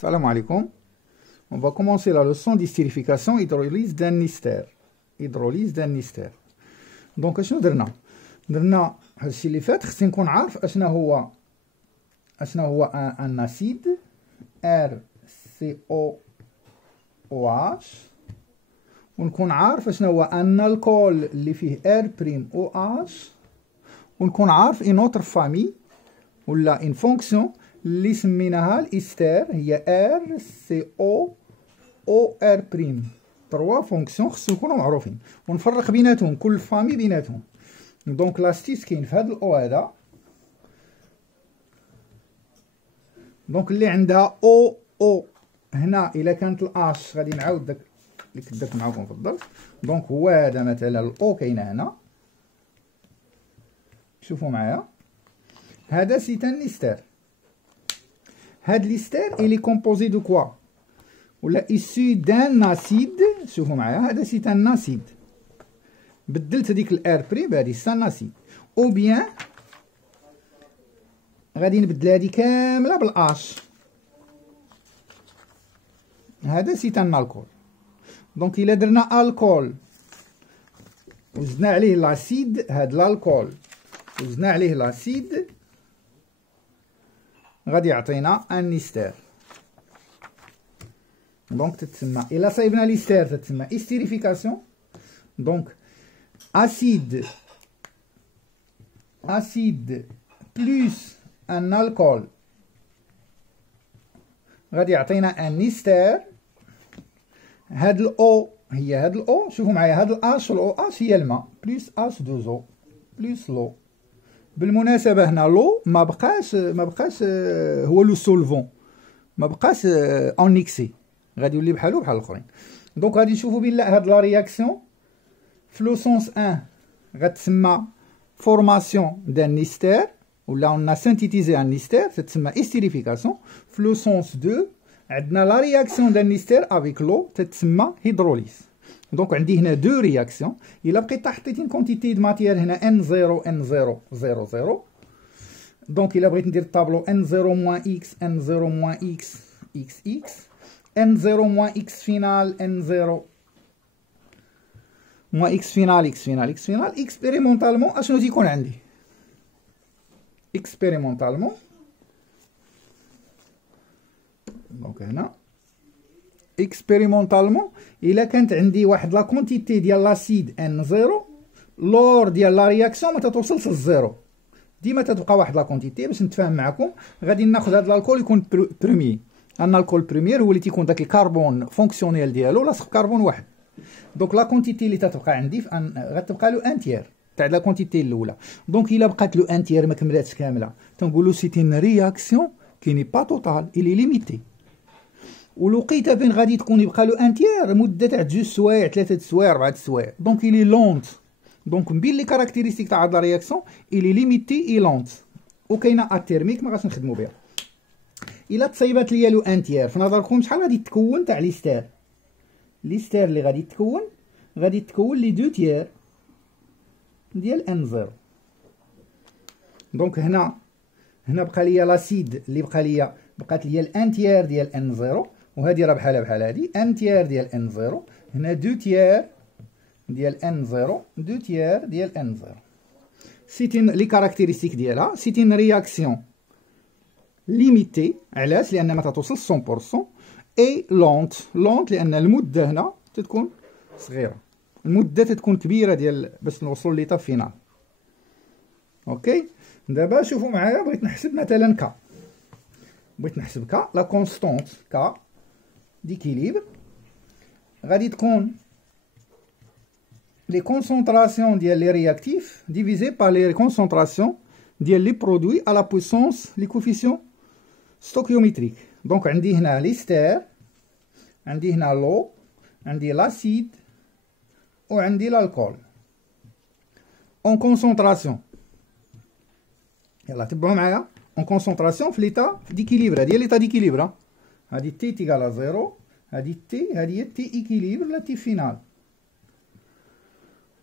Salam alaikum. On va commencer la leçon d'estérification hydrolyse d'un ester. Hydrolyse d'un ester. دونك اشنو درنا هادشي اللي فات. خصني نكون عارف اشنا هو ان اسيد RCOOH، ونكون عارف اشنا هو ان الكول اللي فيه R'OH، ونكون عارف ان اوتر فامي ولا ان فونكسيون اللي سميناها الاستار هي RCOOR'. تروا فونكسيون خصو يكونوا معروفين ونفرق بيناتهم، كل فامي بيناتهم. دونك لاستيس كاين في هذا الاو هذا، دونك اللي عندها او هنا الا كانت الاش غادي نعاود داك اللي كنت درت معاكم في الدرس. دونك هو هذا مثلا الاو كاينه هنا، شوفوا معايا هذا سي ان استار. هاد ليستار إلي كومبوزي دو كوا ولا إسو دان اسيد. شوفوا معايا هذا سي ان اسيد، بدلت هذيك الار بريم بهادي سي ان اسيد، او بيان غادي نبدل هادي كامله بالاش. هذا سي ان الكول. دونك الا درنا الكول وزدنا عليه لاسيد، هاد الالكول وزدنا عليه لاسيد غادي يعطينا ان استار. دونك تتسمى الا صايبنا ليستار تتسمى استيريفيكاسيون. دونك اسيد بلس ان الكول غادي يعطينا ان استار. هاد الاو هي هاد الاو، شوفوا معايا هاد الاش والاو اش هي الماء بلس اش 2 او بلس لو. بالمناسبه هنا لو ما بقاش هو لو سولفون، ما بقاش اون اكسي، غادي يولي بحالو بحال الاخرين. دونك غادي نشوفوا بلا هاد لا رياكسيون في لو سونس 1 غتسمى فورماسيون دان استار ولا اون سانتيتيزي ان استار، تتسمى استيريفيكاسيون. في لو سونس 2 عندنا لا رياكسيون دان استار افيك لو، تتسمى هيدروليز. دونك عندي هنا دو رياكسيون. الا بقيت حطيت ان كونتيتي دو ماتيير هنا N0 N0 0 0، دونك الا بغيت ندير الطابلو N0 موان X N0 موان X X X N0 موان X فينال N0 موان X فينال X فينال X فينال. اكسبيريمونطالمون اشنو تيكون عندي؟ اكسبيريمونطالمون دونك هنا اكسبيريمونطالمون الا كانت عندي واحد لا كونتيتي ديال لاسيد N0 لور ديال لا رياكسيون ما تتوصلش للزيرو، ديما تتبقى واحد لا كونتيتي. باش نتفاهم معكم غادي ناخذ هذا الكول يكون بروميي. ان الكول بروميير هو اللي تيكون داك الكربون فونكسيونيل ديالو لاصق كربون واحد. دونك لا كونتيتي اللي تتبقى عندي غتبقى له ان تيير تاع لا كونتيتي الاولى. دونك الا بقات له ان تيير ما كملاتش كامله تنقولوا سي ان رياكسيون كي ني با توتال الي ليميتي. ولقيتها فين غادي تكون يبقى له ان تيير مده تاع 2 سوايع 3 سوايع 4 سوايع، دونك الي لونت. دونك نبين لي كاركتيرستيك تاع هاد لا رياكسيون الي ليميتي اي لونت. وكاينه اتيرميك ما غاش نخدموا بها. الا تصايبات ليا لو ان تيير في نظركم شحال غادي تكون تاع ليستار؟ ليستار اللي غادي تكون لي 2 تيير ديال N0. دونك هنا بقى ليا لاسيد اللي بقات ليا الان تيير ديال N0، وهذه راه بحال هادي ان تيير ديال N0. هنا 2 تيير ديال N0 2 تيير ديال N0. سيتين لي كاركتيرستيك ديالها سيتين رياكسيون ليميتي. علاش؟ لان ما توصلش 100%. اي لونت لان المده هنا تتكون صغيره، المده تتكون كبيره ديال باش نوصلوا ليطاب فينال. اوكي دابا شوفوا معايا، بغيت نحسب مثلا كا لا كونستونت كا ديكيليبر غادي تكون لي كونسونطراسيون ديال لي رياكتيف ديفيزي بار لي كونسونطراسيون ديال لي برودوي على بويسونس لي كوفيسيون ستوكيوميتريك. دونك عندي هنا ليستار، عندي هنا لو، عندي لاسيد، وعندي الالكول اون كونسونطراسيون. يلا تبعوا معايا اون كونسونطراسيون في ليتا ديكيليبر. هادي هي ليتا ديكيليبر، هادي تي تيغال زيرو، هادي تي هادي هي تي ايكيليبر لا تي فينال.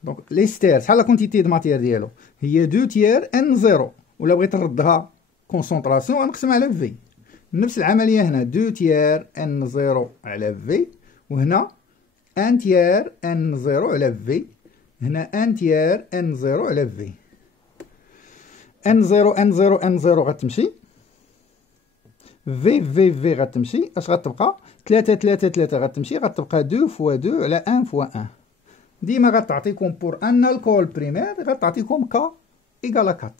دونك ليستار شحال لا كونتيتي دو ماتيير ديالو هي 2 تيير N0، ولا بغيت نردها كونسونطراسيون غنقسم على في. نفس العملية هنا 2 تيار ان زيرو على في، وهنا 1 تيار ان زيرو على في، هنا 1 تيار ان زيرو على في. ان زيرو ان زيرو ان زيرو غتمشي، في غتمشي، اش غتبقى 3 3 3 غتمشي، غتبقى 2 فوا 2 على 1 فوا 1. ديما غتعطيكم بور ان الكول بريمير غتعطيكم ك ايكال 4.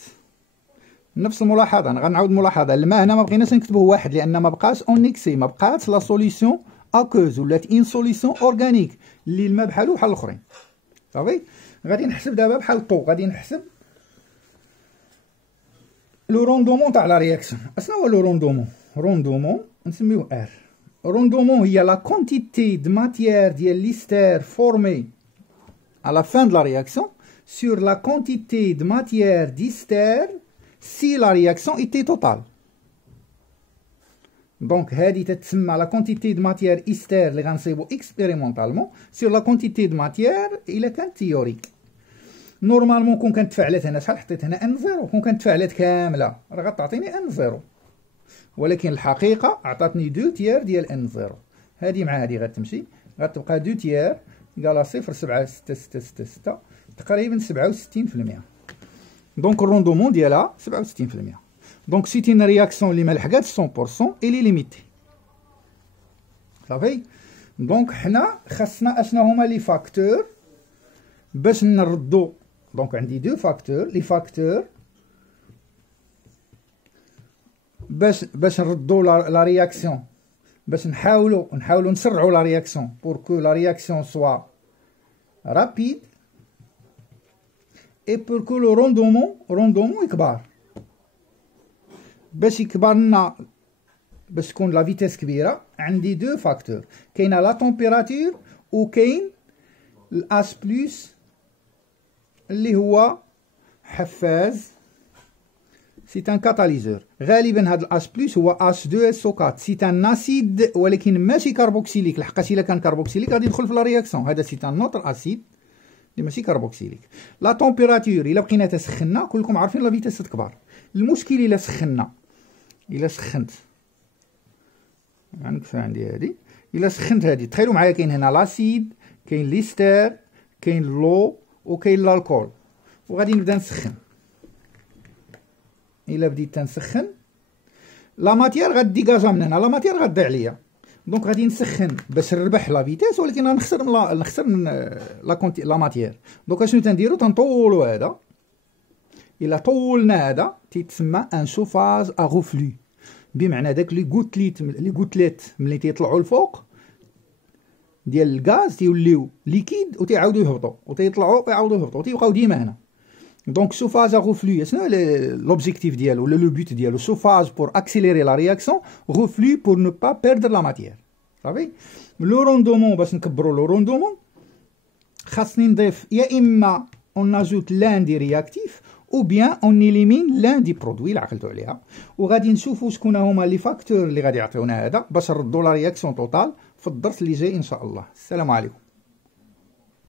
نفس الملاحظه، انا غنعاود الملاحظه. الماء هنا ما بغيناش نكتبوه واحد لان ما بقاش اون اكسي، ما بقاتش لا سوليسيون اكوز، ولات ان سوليسيون اورغانيك اللي الماء بحالو بحال الاخرين. صافي. غادي نحسب دابا بحال الطو، غادي نحسب لو روندومون تاع لا رياكسيون. اشنو هو لو روندومون؟ روندومون نسميوه ار. روندومون هي لا كونتيتي دو ماتيير ديال ليستير فورمي à la fin de la réaction sur la quantité de matière d'ester si la réaction était totale. Donc هذه تتسمى la quantité de matière ester اللي غنصيبو expérimentalement sur la quantité de matière إلا كانت théorique. نورمالمون كون كانت تفاعلات هنا شحال حطيت هنا ان زيرو، كون كانت تفاعلات كامله راه غتعطيني ان زيرو، ولكن الحقيقه عطاتني 2 تيار ديال ان زيرو. هذه مع هذه غتمشي، غتبقى 2 تيار قال 0.7666 تقريبا 67%. دونك الروندومون ديالها 67%. دونك سيتي ان رياكسيون اللي ما لحقاتش 100% الي ليميتي. صافي. دونك حنا خاصنا اشنا هما لي فاكتور باش نردو. دونك عندي دو فاكتور، لي فاكتور باش نردو لا رياكسيون، باش نحاولوا نسرعوا لا رياكسيون بور كو لا رياكسيون سوا رابيد اي بور كو لو روندومون يكبر. باش يكبر لنا، باش تكون لا فيتيس كبيره، عندي دو فاكتور، كاينه لا تمبيراتور وكاين الاس بلس اللي هو حفاز. سي ان كاتاليزور. غالبا هذا الاس بلس هو اش 2 اس او 4. سي ان اسيد ولكن ماشي كاربوكسيليك، لحقاش الا كان كاربوكسيليك غادي يدخل في لا رياكسيون. هذا سي ان نوتر اسيد اللي ماشي كاربوكسيليك. لا تمبيراتور الا بقينا تسخنا كلكم عارفين لا فيتاس تكبر. المشكل الا سخنا، الا سخنت يعني كيف عندي هذه، الا سخنت هذه تخيلوا معايا كاين هنا لاسيد، كاين ليستر، كاين لو، وكاين الكول، وغادي نبدا نسخن. الا بديت تنسخن لا ماتيير غديكاجا من هنا، لا ماتيير غتضيع عليا. دونك غادي نسخن باش نربح لا فيتيس، ولكن غنخسر من لا ماتيير. دونك اشنو تنديرو؟ تنطولو هذا. الا طولنا هذا تيتسمى ان شوفاج ا غوفلو، بمعنى داك لي غوتليت ملي تيطلعوا الفوق ديال الغاز تيوليو ليكيد وتيعاودوا يهبطوا، وتيطلعوا ويعاودوا يهبطوا، وتيبقاو ديما هنا. دونك شوفاج ا غوفلو شنو لوبجيكتيف ديالو ولا لو بوت ديالو؟ شوفاج بور اكسيليري لا رياكسيون، غوفلو بور نو با بيردر لا ماتيير. صافي. لو روندومون باش نكبروا لو روندومون خاصني نضيف يا اما اون اجوت لان دي رياكتيف او بيان اون إليمين لان دي برودوي اللي عقلتوا عليها. وغادي نشوفوا شكون هما لي فاكتور اللي غادي يعطيونا هذا باش نردوا لا رياكسيون توتال في الدرس اللي جاي ان شاء الله. السلام عليكم.